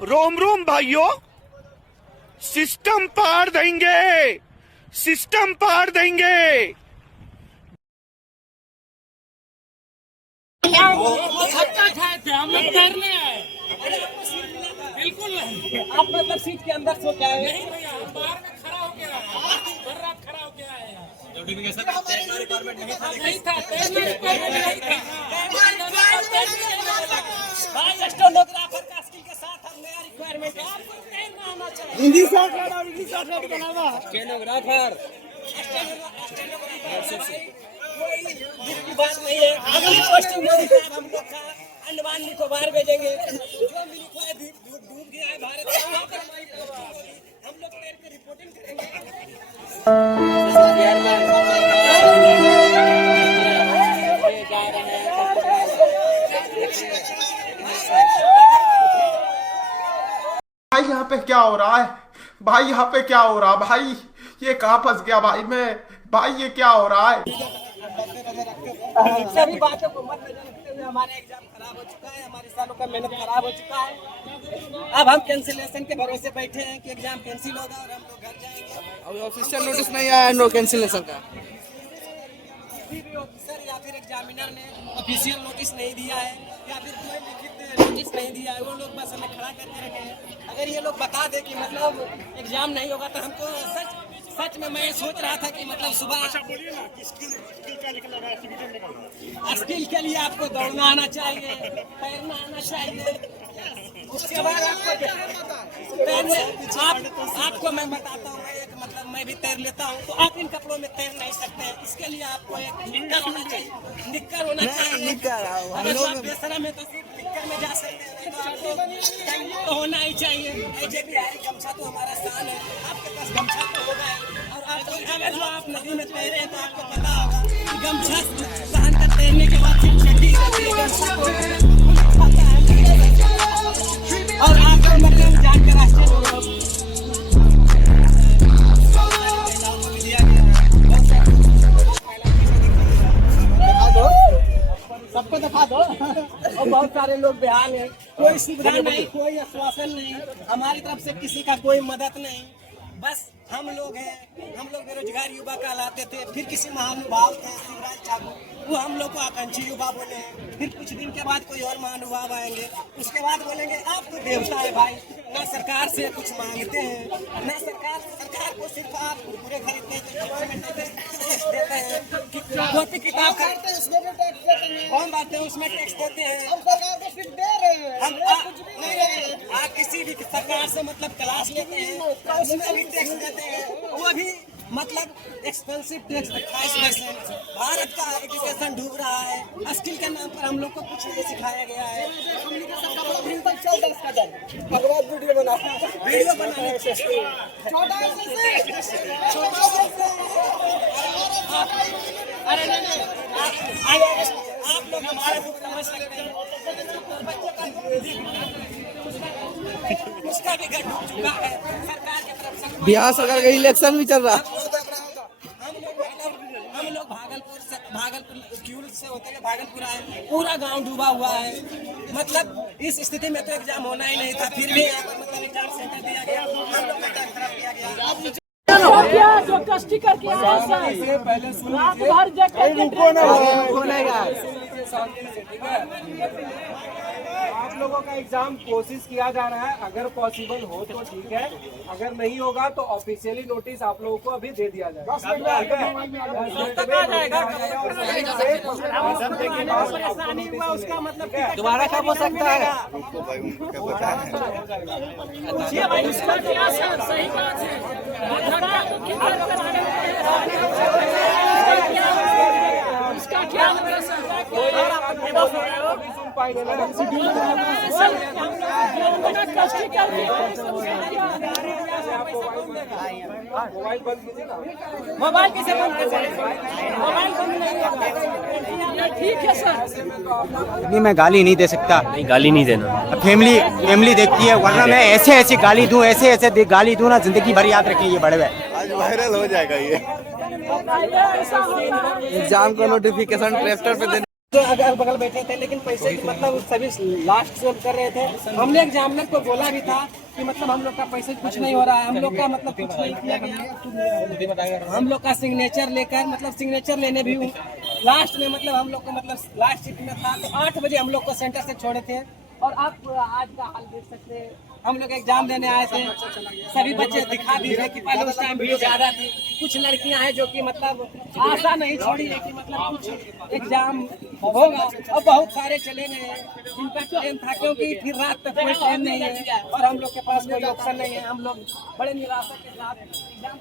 रोम रोम भाइयों, सिस्टम पार देंगे, सिस्टम पार देंगे। धक्का खाए थे हम लोग, तैरने आए। बिल्कुल नहीं, आप मतलब सीट के अंदर सो गए? नहीं भैया, हम बाहर में खड़ा होके आए, भर रात खड़ा होके आए हैं। नोटिफिकेशन रिक्वायरमेंट नहीं था, नहीं था, तैरने रिक्वायरमेंट नहीं था। भाई स्टेनोग्राफर का स्किल के साथ हम नया रिक्वायरमेंट है, आपको तैरना आना चाहिए। हिंदी शॉर्ट लगाओ, हिंदी शॉर्ट रेडी बनावा। स्टेनोग्राफर कोई बात नहीं है। अगली पोस्टिंग मोदी साहब हम लोग का अंडमान निकोबार भेजेंगे। जो मिली है डूब गया है भारत का, वहाँ पर हमारी पोस्टिंग होगी, हम लोग तैर के रिपोर्टिंग करेंगे। भाई यहाँ पे क्या हो रहा है? भाई यहाँ पे क्या हो रहा है? भाई ये कहाँ फंस गया भाई मैं? भाई ये क्या हो रहा है? सभी बातों को मत नजर रखते हुए हमारा एग्जाम खराब हो चुका है, हमारे सालों का मेहनत खराब हो चुका है। अब हम कैंसिलेशन के भरोसे बैठे हैं कि एग्जाम कैंसिल होगा और हम लोग घर जाएंगे। अभी ऑफिशियल नोटिस नहीं आया नो कैंसिलेशन का? ऑफिसर या फिर एग्जामिनर ने ऑफिशियल नोटिस नहीं दिया है या फिर कोई लिखित नोटिस नहीं दिया है, वो लोग बस हमें खड़ा करके रखे हैं। अगर ये लोग बता दे कि मतलब एग्जाम नहीं होगा तो हमको सच में मैं सोच रहा था कि मतलब सुबह स्किल के लिए आपको दौड़ना आना चाहिए, तैरना आना चाहिए, उसके बाद आपको मैं बताता हूँ, एक मतलब मैं भी तैर लेता हूँ, तो आप इन कपड़ों में तैर नहीं सकते। इसके लिए आपको एक निक्कर होना चाहिए, निक्कर होना चाहिए। अगर आप बेसरा में तो सिर्फ निक्कर में जा सकते हैं, तो होना ही चाहिए। गमछा तो हमारा शान है, आपके पास गमछा तो होगा। और अगर जो आप नदी में तैरे तो आपको पता होगा कि गमछा पहन कर तैरने के बाद फिर चड्डी गमछा को पता है। और आप मतलब जानकर आश्चर्य होगा, सबको दिखा दो। और बहुत सारे लोग बेहाल हैं, कोई सुविधा नहीं, कोई आश्वासन नहीं, हमारी तरफ से किसी का कोई मदद नहीं। बस हम लोग हैं, हम लोग बेरोजगार युवा कहलाते थे, फिर किसी महानुभाव थे शिवराज ठाकुर, वो हम लोग को आकांक्षी युवा बोले हैं। फिर कुछ दिन के बाद कोई और महानुभाव आएंगे, उसके बाद बोलेंगे आप तो देवता है भाई, ना सरकार से कुछ मांगते हैं, ना सरकार को सिर्फ आप पूरे खरीदते हैं, देते हैं, कॉपी किताब खरीदते हैं, उसमें भी टैक्स देते हैं। कौन बात है, उसमें टैक्स देते हैं, हम सरकार को सिर्फ दे रहे हैं। हम आप किसी भी सरकार से मतलब क्लास लेते हैं तो उसमें भी टैक्स देते हैं, वो भी मतलब एक्सपेंसिव टैक्स 28%। भारत का एजुकेशन डूब रहा है, स्किल के नाम पर हम लोग को कुछ नहीं सिखाया गया है। वीडियो बनाने अरे नहीं, आप लोग हमारा दुख समझ सकते हैं। उसका भी घर डूब चुका है, सरकार की तरफ से। बिहार सरकार का इलेक्शन भी चल रहा। हम लोग भागलपुर क्यूल से होते हुए भागलपुर आए, पूरा गांव डूबा हुआ है। मतलब इस स्थिति में तो एग्जाम होना ही नहीं था, फिर भी मतलब एग्जाम सेंटर दिया गया, हम लोग को तरफ दिया गया। जो कष्टी करके आए सर, रात भर आप लोगों का एग्जाम कोशिश किया जा रहा है, अगर पॉसिबल हो तो ठीक है, अगर नहीं होगा तो ऑफिशियली नोटिस आप लोगों को अभी दे दिया जाएगा। परेशानी हुआ उसका मतलब दोबारा कब हो सकता है? उसका क्या सर, सही बात है, उसका क्या कष्टी करके मोबाइल बंद कीजिए ना। मोबाइल कैसे बंद कर, मोबाइल बंद नहीं, ठीक है सर। नहीं, मैं गाली नहीं दे सकता। नहीं, गाली नहीं देना, फैमिली देखती है, वरना मैं ऐसे गाली दूं, ऐसे गाली दूं ना, जिंदगी भर याद रखें ये बड़े। आज वायरल हो जाएगा ये। एग्जाम का नोटिफिकेशन ट्रैक्टर पे देने तो अगल बगल बैठे थे, लेकिन पैसे की मतलब सभी लास्ट से कर रहे थे। हमने एग्जामिनर को बोला भी था कि मतलब हम लोग का पैसे कुछ नहीं हो रहा है, हम लोग का मतलब कुछ नहीं किया गया। हम लोग का सिग्नेचर लेकर मतलब सिग्नेचर लेने भी लास्ट में मतलब हम लोग को मतलब लास्ट सीट में था तो 8 बजे हम लोग को सेंटर से छोड़े थे। और आप आज का हाल देख सकते हैं, हम लोग एग्जाम देने आए थे, सभी बच्चे दिखा दीजिए कि पहले उस टाइम भीड़ ज्यादा थी। कुछ लड़कियां हैं जो कि मतलब आशा नहीं छोड़ी है कि मतलब कुछ एग्जाम होगा, और बहुत सारे चले गए हैं जिनका ट्रेन था, क्योंकि फिर रात तक कोई ट्रेन नहीं है और हम लोग के पास कोई ऑप्शन नहीं है। हम लोग बड़े निराशा के साथ एग्जाम